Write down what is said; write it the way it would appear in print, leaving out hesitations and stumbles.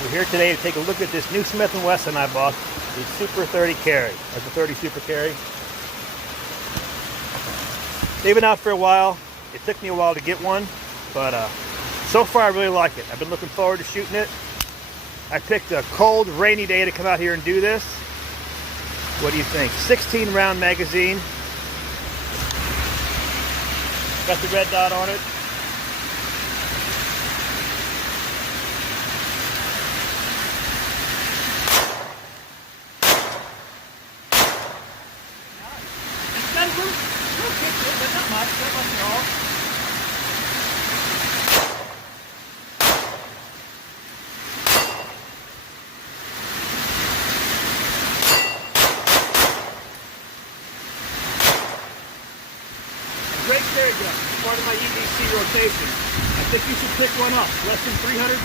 We're here today to take a look at this new Smith & Wesson I bought, the Super 30 carry, or the 30 Super Carry. They've been out for a while. It took me a while to get one, but so far I really like it. I've been looking forward to shooting it. I picked a cold, rainy day to come out here and do this. What do you think? 16 round magazine. Got the red dot on it. It's got a little kick to it, but not much at all. Great carry gun, part of my EDC rotation. I think you should pick one up. Less than $300.